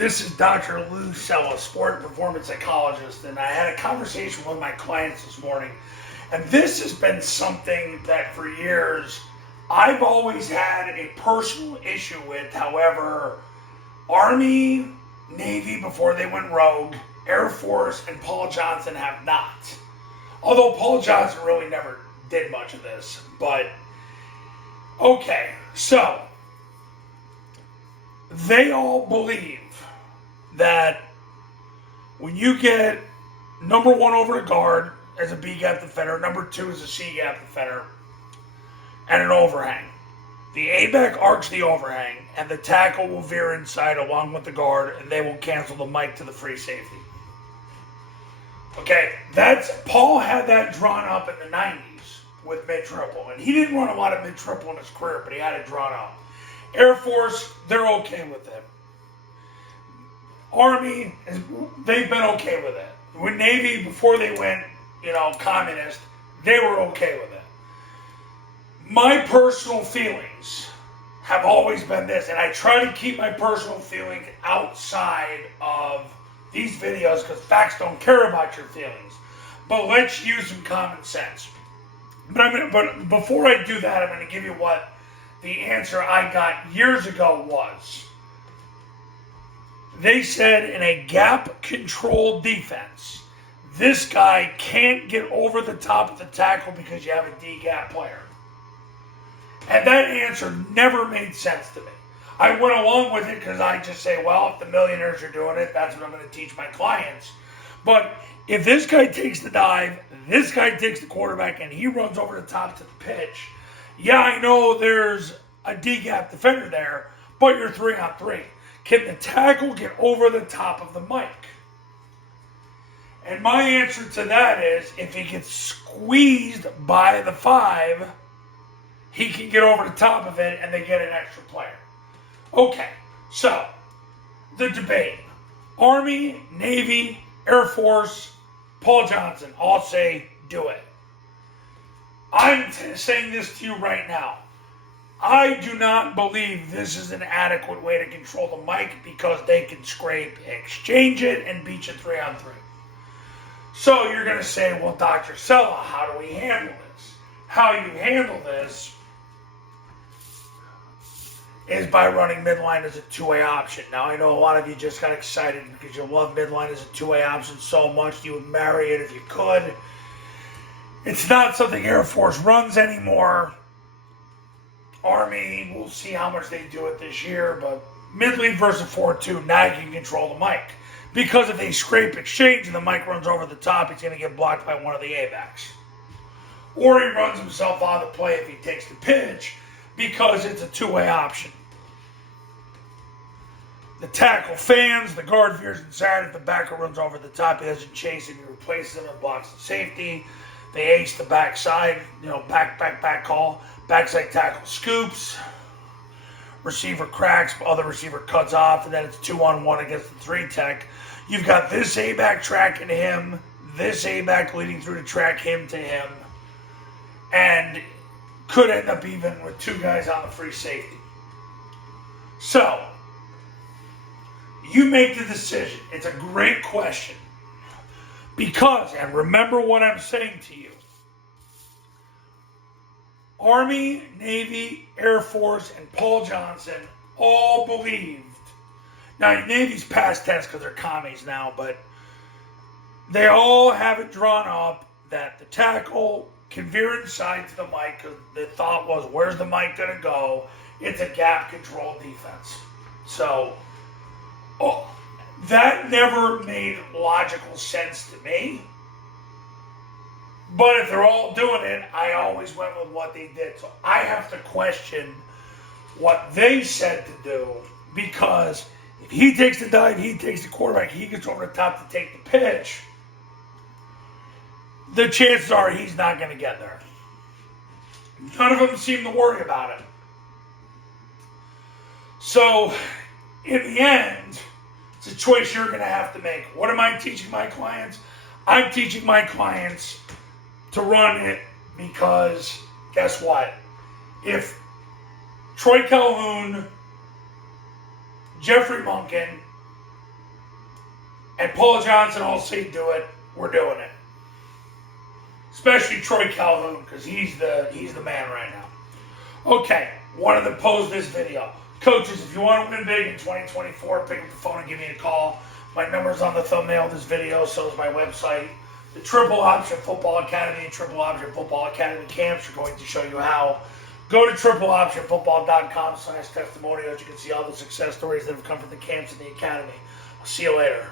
This is Dr. Lou Cella, sport and performance psychologist, and I had a conversation with my clients this morning. And this has been something that for years I've always had a personal issue with. However, Army, Navy before they went rogue, Air Force, and Paul Johnson have not. Although Paul Johnson really never did much of this. But, okay, so they all believe that when you get number one over the guard as a B gap defender, number two as a C gap defender, and an overhang, the A back arcs the overhang, and the tackle will veer inside along with the guard, and they will cancel the mic to the free safety. Okay, Paul had that drawn up in the 90s with mid-triple, and he didn't run a lot of mid-triple in his career, but he had it drawn up. Air Force, they're okay with it. Army, they've been okay with it. With Navy, before they went, communist, they were okay with it. My personal feelings have always been this, and I try to keep my personal feelings outside of these videos because facts don't care about your feelings. But let's use some common sense. But before I do that, I'm going to give you what the answer I got years ago was. They said in a gap-controlled defense, this guy can't get over the top of the tackle because you have a D-gap player. And that answer never made sense to me. I went along with it because I just say, well, if the millionaires are doing it, that's what I'm going to teach my clients. But if this guy takes the dive, this guy takes the quarterback, and he runs over the top to the pitch, yeah, I know there's a D-gap defender there, but you're 3-on-3. Can the tackle get over the top of the mic? And my answer to that is, if he gets squeezed by the 5, he can get over the top of it and they get an extra player. Okay, so the debate. Army, Navy, Air Force, Paul Johnson all say do it. I'm saying this to you right now. I do not believe this is an adequate way to control the mic because they can scrape, exchange it, and beat you 3-on-3. So you're going to say, well, Dr. Cella, how do we handle this? How you handle this is by running midline as a two-way option. Now, I know a lot of you just got excited because you love midline as a two-way option so much you would marry it if you could. It's not something Air Force runs anymore. Army, we'll see how much they do it this year, but mid-lead versus 4-2, now you can control the mic. Because if they scrape exchange and the mic runs over the top, he's going to get blocked by one of the A-backs. Or he runs himself out of the play if he takes the pitch because it's a two-way option. The tackle fans, the guard veers inside. If the backer runs over the top, he doesn't chase him, he replaces him and blocks the safety. They ace the backside, back call. Backside tackle scoops. Receiver cracks, other receiver cuts off, and then it's 2-on-1 against the 3-tech. You've got this A-back tracking him, this A-back leading through to track him to him, and could end up even with two guys on the free safety. So, you make the decision. It's a great question. Because, and remember what I'm saying to you, Army, Navy, Air Force, and Paul Johnson all believed. Now, Navy's past tense because they're commies now, but they all have it drawn up that the tackle can veer inside to the mic because the thought was, where's the mic going to go? It's a gap-controlled defense. So, that never made logical sense to me. But if they're all doing it, I always went with what they did. So I have to question what they said to do because if he takes the dive, he takes the quarterback, he gets over the top to take the pitch, the chances are he's not going to get there. None of them seem to worry about it. So in the end, it's a choice you're going to have to make. What am I teaching my clients? I'm teaching my clients to run it because guess what? If Troy Calhoun, Jeff Monken, and Paul Johnson all say do it, we're doing it. Especially Troy Calhoun, because he's the man right now. Okay, wanted to pose this video. Coaches, if you want to win big in 2024, pick up the phone and give me a call. My number's on the thumbnail of this video, so is my website. The Triple Option Football Academy and Triple Option Football Academy camps are going to show you how. Go to tripleoptionfootball.com/testimonials. You can see all the success stories that have come from the camps and the academy. I'll see you later.